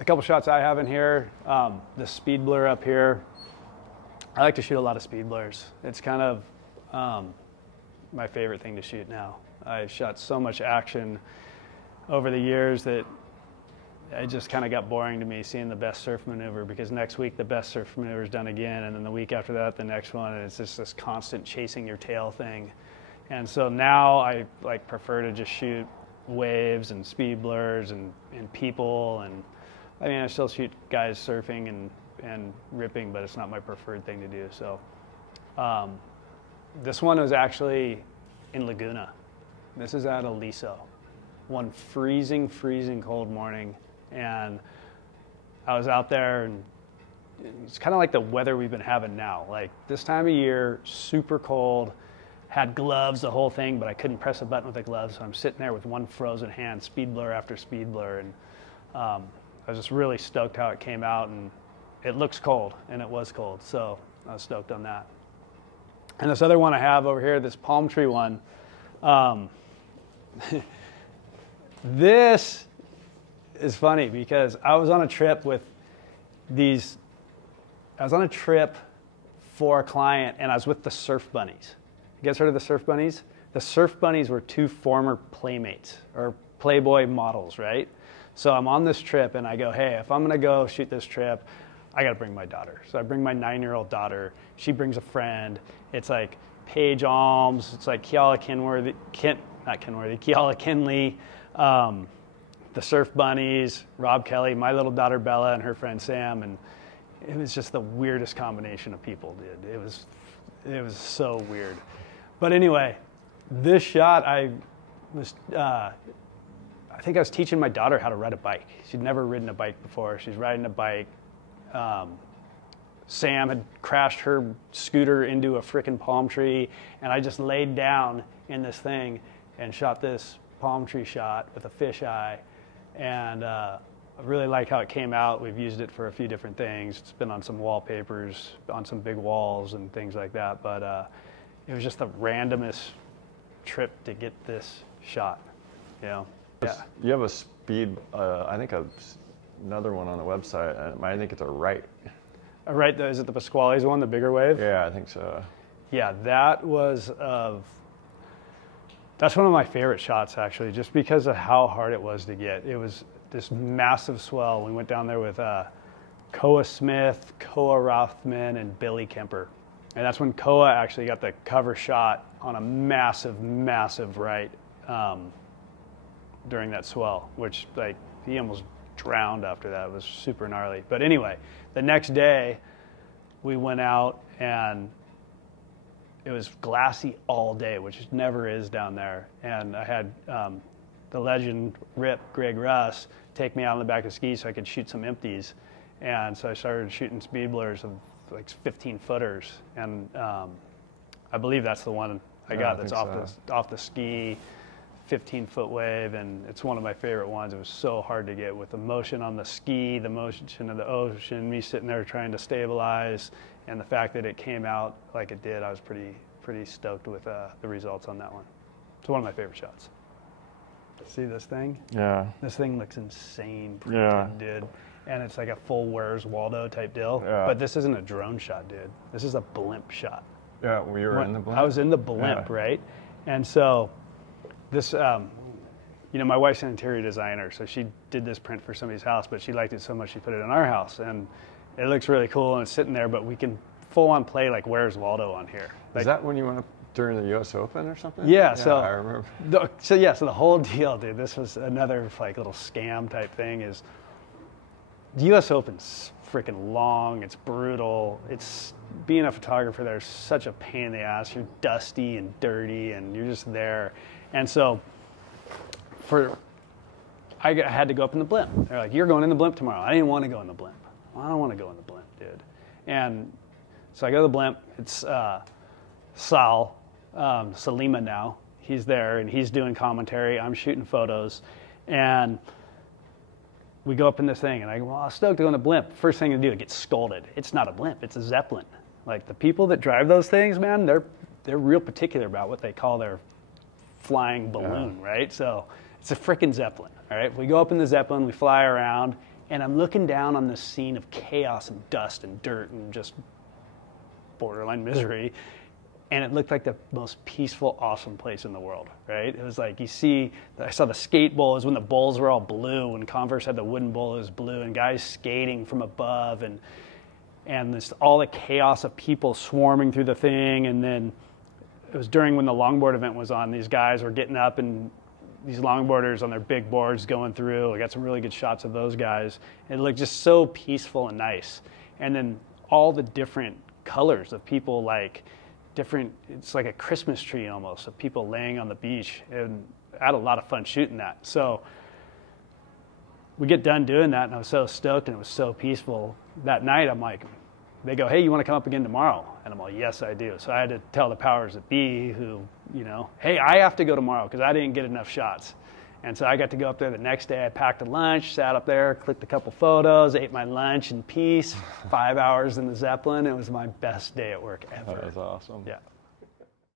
the couple shots I have in here, the speed blur up here. I like to shoot a lot of speed blurs. It's kind of my favorite thing to shoot now. I've shot so much action over the years that it just kind of got boring to me seeing the best surf maneuver, because next week the best surf maneuver is done again, and then the week after that the next one, and it's just this constant chasing your tail thing. And so now I like prefer to just shoot waves and speed blurs and people, and I mean I still shoot guys surfing and ripping, but it's not my preferred thing to do. So this one was actually in Laguna. This is at Aliso. One freezing cold morning, and I was out there, and it's kind of like the weather we've been having now. Like this time of year, super cold, had gloves, the whole thing, but I couldn't press a button with the gloves, so I'm sitting there with one frozen hand, speed blur after speed blur, and I was just really stoked how it came out, and it looks cold, and it was cold, so I was stoked on that. And this other one I have over here, this palm tree one, this is funny because I was on a trip with these, I was on a trip for a client, and I was with the Surf Bunnies. You guys heard of the Surf Bunnies? The Surf Bunnies were two former Playmates or Playboy models, right? So I'm on this trip and I go, hey, if I'm gonna go shoot this trip, I gotta bring my daughter. So I bring my 9-year-old daughter, she brings a friend. It's like Paige Alms, it's like Kiala Kenworthy, Kiala Kinley, the Surf Bunnies, Rob Kelly, my little daughter Bella, and her friend Sam, and it was just the weirdest combination of people, dude. It was so weird. But anyway, this shot, I think I was teaching my daughter how to ride a bike. She'd never ridden a bike before. She's riding a bike. Sam had crashed her scooter into a frickin' palm tree, and I just laid down in this thing and shot this palm tree shot with a fisheye, and I really like how it came out. We've used it for a few different things. It's been on some wallpapers, on some big walls and things like that, but it was just the randomest trip to get this shot, you know? Yeah. You have a speed, I think another one on the website, I think it's a Wright. A Wright, is it the Pasquale's one, the bigger wave? Yeah, I think so. Yeah, that was that's one of my favorite shots, actually, just because of how hard it was to get. It was this massive swell. We went down there with Koa Smith, Koa Rothman, and Billy Kemper. And that's when Koa actually got the cover shot on a massive Wright during that swell, which like he almost drowned after that. It was super gnarly. But anyway, the next day we went out and it was glassy all day, which never is down there. And I had the legend Rip, Greg Russ, take me out on the back of skis so I could shoot some empties. And so I started shooting speed blurs of like 15 footers. And I believe that's the one I got that's off the ski, 15-foot wave, and it's one of my favorite ones. It was so hard to get with the motion on the ski, the motion of the ocean, me sitting there trying to stabilize, and the fact that it came out like it did. I was pretty stoked with the results on that one. It's one of my favorite shots. See this thing? Yeah. This thing looks insane, yeah, dude. And it's like a full Where's Waldo type deal. Yeah. But this isn't a drone shot, dude. This is a blimp shot. Yeah, we were in the blimp. I was in the blimp, yeah, right? And so this, you know, my wife's an interior designer, so she did this print for somebody's house, but she liked it so much she put it in our house. And it looks really cool, and it's sitting there, but we can full on play like Where's Waldo on here. Like, is that when you went up during the US Open or something? Yeah, so I remember. So the whole deal, dude, this was another like little scam type thing, is the US Open's freaking long, it's brutal. It's being a photographer there's such a pain in the ass. You're dusty and dirty and you're just there. And so I had to go up in the blimp. They're like, you're going in the blimp tomorrow. I didn't want to go in the blimp. Well, I don't want to go in the blimp, dude. And so I go to the blimp. It's Salima now. He's there and he's doing commentary. I'm shooting photos. And we go up in this thing and I go, well, I'm stoked to go in the blimp. First thing to do, it gets scolded. It's not a blimp, it's a Zeppelin. Like the people that drive those things, man, they're real particular about what they call their flying balloon, yeah, right? So it's a freaking Zeppelin, all right? We go up in the Zeppelin, we fly around, And I'm looking down on this scene of chaos and dust and dirt and just borderline misery. And it looked like the most peaceful, awesome place in the world, right? It was like, I saw the skate bowls when the bowls were all blue, and Converse had the wooden bowl that was blue, and guys skating from above, and this, all the chaos of people swarming through the thing. And then it was during when the longboard event was on, these guys were getting up, and these longboarders on their big boards going through. I got some really good shots of those guys. It looked just so peaceful and nice. And then all the different colors of people, like, it's like a Christmas tree almost, of people laying on the beach, and I had a lot of fun shooting that. So we get done doing that, and I was so stoked, and it was so peaceful. That night, I'm like, they go, hey, you want to come up again tomorrow? And I'm like, yes, I do. So I had to tell the powers that be, who, hey, I have to go tomorrow because I didn't get enough shots. And so I got to go up there the next day. I packed a lunch, sat up there, clicked a couple photos, ate my lunch in peace, 5 hours in the Zeppelin. It was my best day at work ever. That was awesome. Yeah.